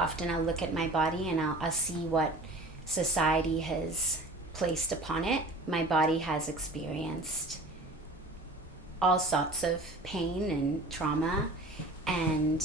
often I'll look at my body and I'll see what society has placed upon it. My body has experienced all sorts of pain and trauma, and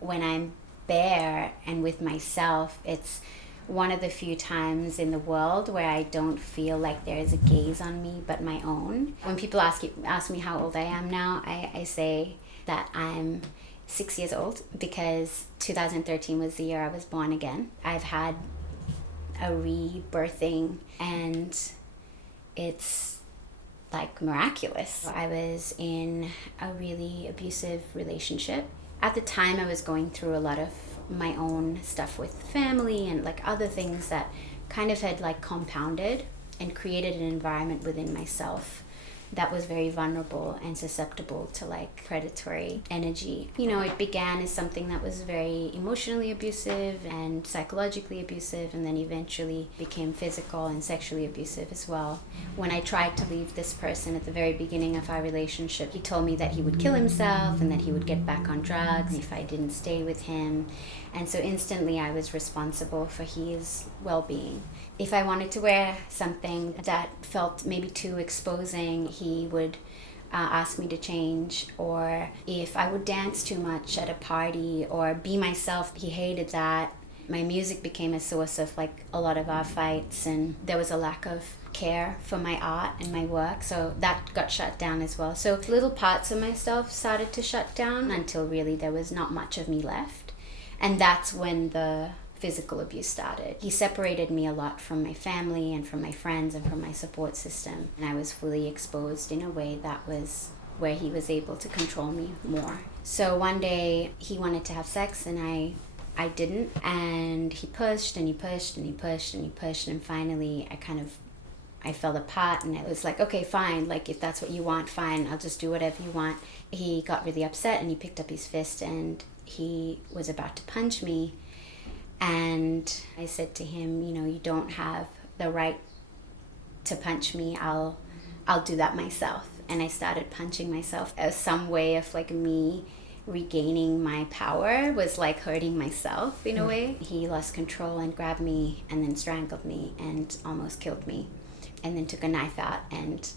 when I'm bare and with myself, it's one of the few times in the world where I don't feel like there is a gaze on me but my own. When people ask me how old I am now, I say that I'm 6 years old, because 2013 was the year I was born again. I've had a rebirthing, and it's like miraculous. I was in a really abusive relationship. At the time, I was going through a lot of my own stuff with family and like other things that kind of had like compounded and created an environment within myself that was very vulnerable and susceptible to like predatory energy. You know, it began as something that was very emotionally abusive and psychologically abusive, and then eventually became physical and sexually abusive as well. When I tried to leave this person at the very beginning of our relationship, he told me that he would kill himself and that he would get back on drugs if I didn't stay with him. And so instantly I was responsible for his well-being. If I wanted to wear something that felt maybe too exposing, he would ask me to change. Or if I would dance too much at a party or be myself, he hated that. My music became a source of like a lot of our fights, and there was a lack of care for my art and my work, so that got shut down as well. So little parts of myself started to shut down until really there was not much of me left. And that's when the physical abuse started. He separated me a lot from my family and from my friends and from my support system. And I was fully exposed in a way that was where he was able to control me more. So one day he wanted to have sex and I didn't. And he pushed and he pushed and he pushed and he pushed. And finally I fell apart, and it was like, okay, fine. Like, if that's what you want, fine. I'll just do whatever you want. He got really upset and he picked up his fist and he was about to punch me. And I said to him, you know, you don't have the right to punch me. I'll do that myself. And I started punching myself as some way of like me regaining my power was like hurting myself in a way. He lost control and grabbed me and then strangled me and almost killed me. And then took a knife out and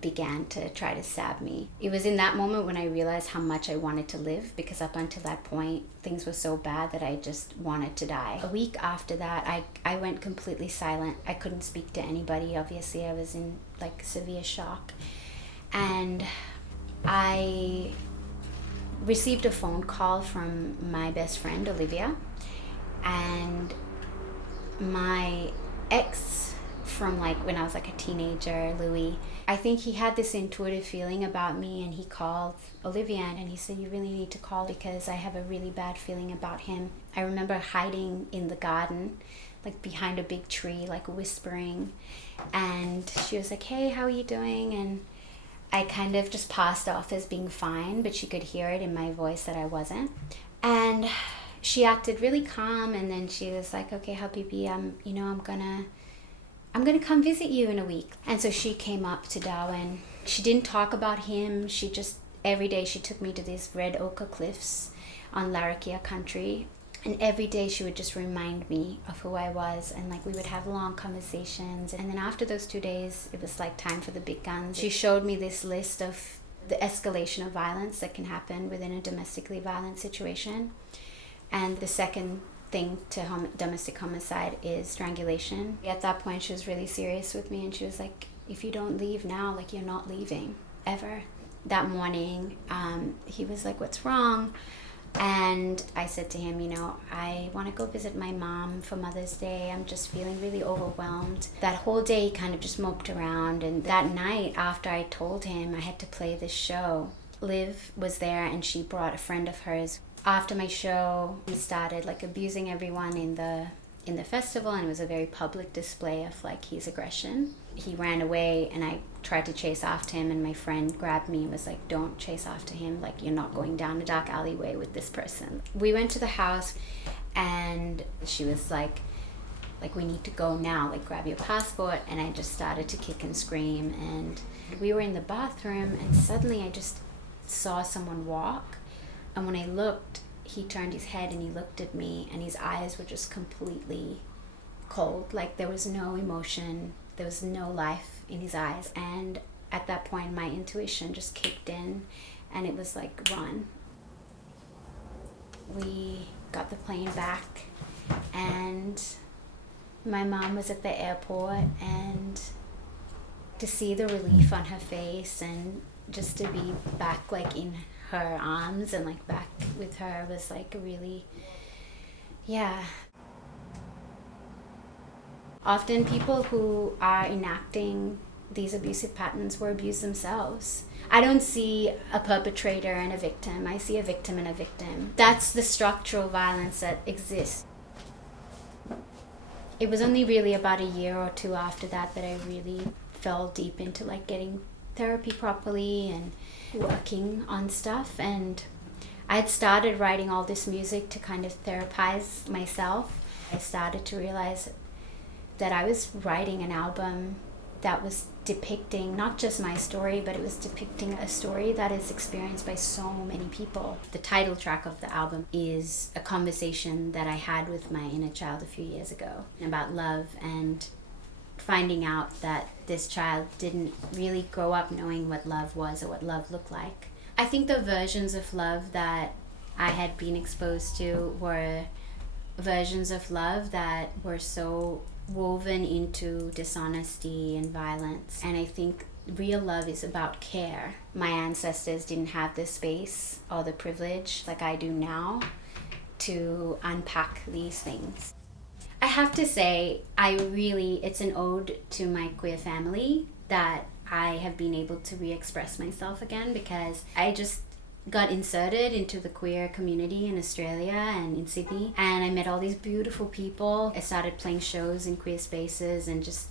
began to try to stab me. It was in that moment when I realized how much I wanted to live, because up until that point, things were so bad that I just wanted to die. A week after that, I went completely silent. I couldn't speak to anybody. Obviously, I was in like severe shock. And I received a phone call from my best friend, Olivia, and my ex from like when I was like a teenager, Louis. I think he had this intuitive feeling about me, and he called Olivia and he said, you really need to call because I have a really bad feeling about him. I remember hiding in the garden, like behind a big tree, like whispering, and she was like, hey, how are you doing? And I kind of just passed off as being fine, but she could hear it in my voice that I wasn't. And she acted really calm, and then she was like, okay, Habibi, I'm gonna come visit you in a week. And so she came up to Darwin. She didn't talk about him. She just, every day she took me to these red ochre cliffs on Larrakia country. And every day she would just remind me of who I was. And like we would have long conversations. And then after those 2 days, it was like time for the big guns. She showed me this list of the escalation of violence that can happen within a domestically violent situation. And the second thing to domestic homicide is strangulation. At that point, she was really serious with me, and she was like, if you don't leave now, like, you're not leaving ever. That morning, he was like, what's wrong? And I said to him, I want to go visit my mom for Mother's Day. I'm just feeling really overwhelmed. That whole day, he kind of just moped around. And that night, after I told him I had to play this show, Liv was there, and she brought a friend of hers. After my show, he started like abusing everyone in the festival, and it was a very public display of like his aggression. He ran away, and I tried to chase after him, and my friend grabbed me and was like, don't chase after him, like you're not going down a dark alleyway with this person. We went to the house, and she was like we need to go now, like grab your passport. And I just started to kick and scream, and we were in the bathroom, and suddenly I just saw someone walk. And when I looked, he turned his head and he looked at me, and his eyes were just completely cold. Like there was no emotion, there was no life in his eyes. And at that point my intuition just kicked in, and it was like, run. We got the plane back, and my mom was at the airport, and to see the relief on her face and just to be back like in her arms and like back with her was like really, yeah. Often people who are enacting these abusive patterns were abused themselves. I don't see a perpetrator and a victim. I see a victim and a victim. That's the structural violence that exists. It was only really about a year or two after that that I really fell deep into like getting therapy properly and working on stuff. And I had started writing all this music to kind of therapize myself. I started to realize that I was writing an album that was depicting not just my story, but it was depicting a story that is experienced by so many people. The title track of the album is a conversation that I had with my inner child a few years ago about love, and finding out that this child didn't really grow up knowing what love was or what love looked like. I think the versions of love that I had been exposed to were versions of love that were so woven into dishonesty and violence. And I think real love is about care. My ancestors didn't have the space or the privilege like I do now to unpack these things. I have to say, it's an ode to my queer family that I have been able to re-express myself again, because I just got inserted into the queer community in Australia and in Sydney, and I met all these beautiful people. I started playing shows in queer spaces, and just,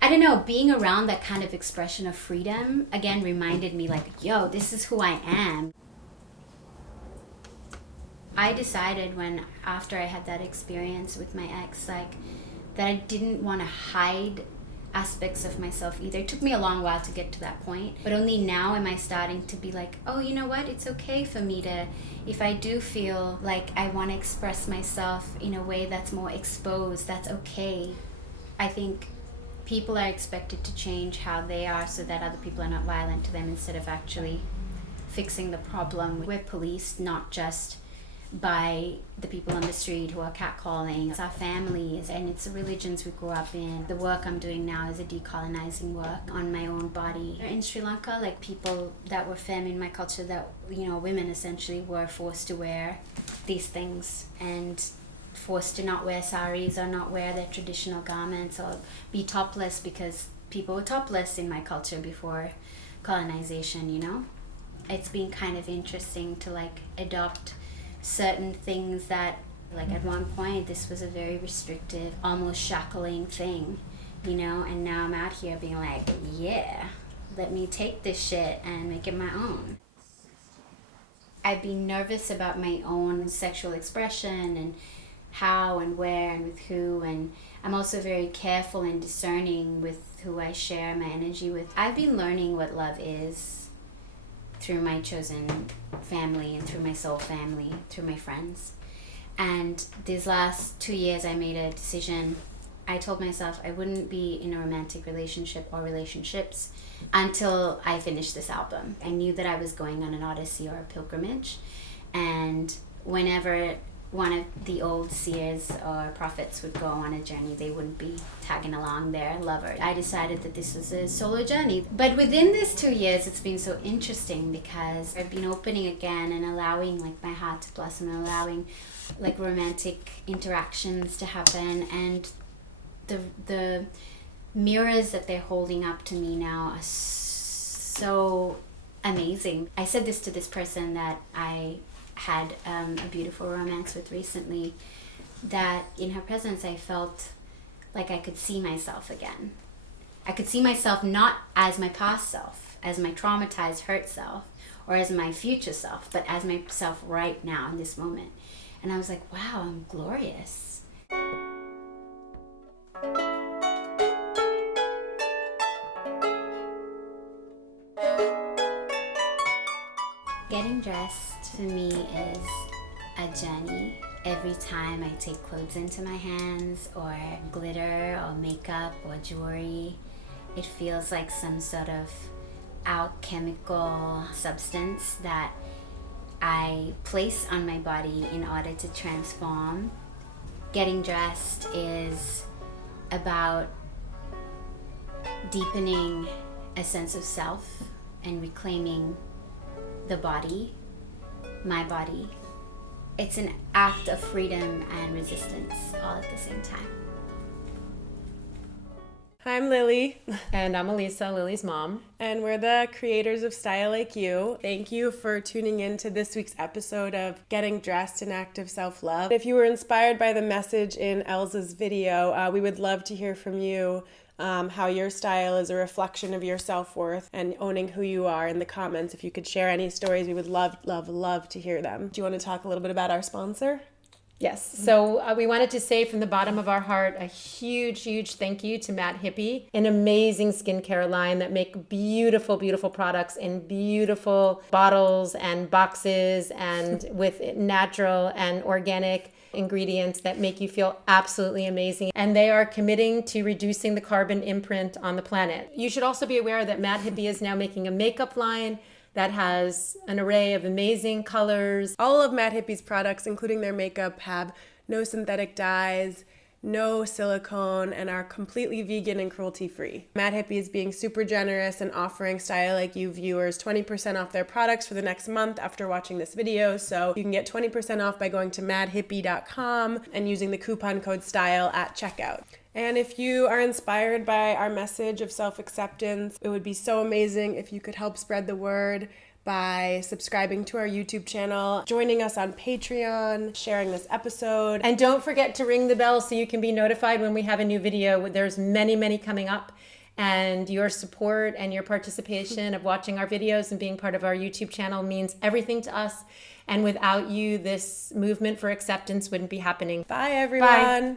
I don't know, being around that kind of expression of freedom again reminded me like, yo, this is who I am. I decided after I had that experience with my ex, like, that I didn't want to hide aspects of myself either. It took me a long while to get to that point, but only now am I starting to be like, oh, you know what, it's okay for me to, if I do feel like I want to express myself in a way that's more exposed, that's okay. I think people are expected to change how they are so that other people are not violent to them, instead of actually fixing the problem. We're policed not just by the people on the street who are catcalling. It's our families, and it's the religions we grew up in. The work I'm doing now is a decolonizing work on my own body. In Sri Lanka, like, people that were femme in my culture, that, you know, women essentially were forced to wear these things and forced to not wear saris or not wear their traditional garments or be topless, because people were topless in my culture before colonization, you know? It's been kind of interesting to like adopt certain things that, like, at one point this was a very restrictive, almost shackling thing, you know, and now I'm out here being like, yeah, let me take this shit and make it my own. I've been nervous about my own sexual expression and how and where and with who, and I'm also very careful and discerning with who I share my energy with. I've been learning what love is through my chosen family and through my soul family, through my friends. And these last 2 years I made a decision. I told myself I wouldn't be in a romantic relationship or relationships until I finished this album. I knew that I was going on an odyssey or a pilgrimage, and whenever one of the old seers or prophets would go on a journey, they wouldn't be tagging along their lover. I decided that this was a solo journey. But within these 2 years, it's been so interesting because I've been opening again and allowing like my heart to blossom, and allowing like romantic interactions to happen, and the mirrors that they're holding up to me now are so amazing. I said this to this person that I had a beautiful romance with recently, that in her presence I felt like I could see myself again. I could see myself not as my past self, as my traumatized, hurt self, or as my future self, but as myself right now in this moment. And I was like, wow, I'm glorious. Getting dressed to me is a journey. Every time I take clothes into my hands, or glitter or makeup or jewelry, it feels like some sort of alchemical substance that I place on my body in order to transform. Getting dressed is about deepening a sense of self and reclaiming the body, my body. It's an act of freedom and resistance all at the same time. Hi, I'm Lily. And I'm Elisa, Lily's mom. And we're the creators of StyleLikeU. Thank you for tuning in to this week's episode of Getting Dressed in Active Self-Love. If you were inspired by the message in Elsz's video, we would love to hear from you how your style is a reflection of your self-worth and owning who you are in the comments. If you could share any stories, we would love, love, love to hear them. Do you want to talk a little bit about our sponsor? Yes. So we wanted to say from the bottom of our heart a huge, huge thank you to Mad Hippie, an amazing skincare line that make beautiful, beautiful products in beautiful bottles and boxes and with natural and organic ingredients that make you feel absolutely amazing. And they are committing to reducing the carbon imprint on the planet. You should also be aware that Mad Hippie is now making a makeup line that has an array of amazing colors. All of Mad Hippie's products, including their makeup, have no synthetic dyes, no silicone, and are completely vegan and cruelty-free. Mad Hippie is being super generous and offering StyleLikeU viewers 20% off their products for the next month after watching this video. So you can get 20% off by going to madhippie.com and using the coupon code STYLE at checkout. And if you are inspired by our message of self-acceptance, it would be so amazing if you could help spread the word by subscribing to our YouTube channel, joining us on Patreon, sharing this episode. And don't forget to ring the bell so you can be notified when we have a new video. There's many, many coming up. And your support and your participation of watching our videos and being part of our YouTube channel means everything to us. And without you, this movement for acceptance wouldn't be happening. Bye, everyone. Bye.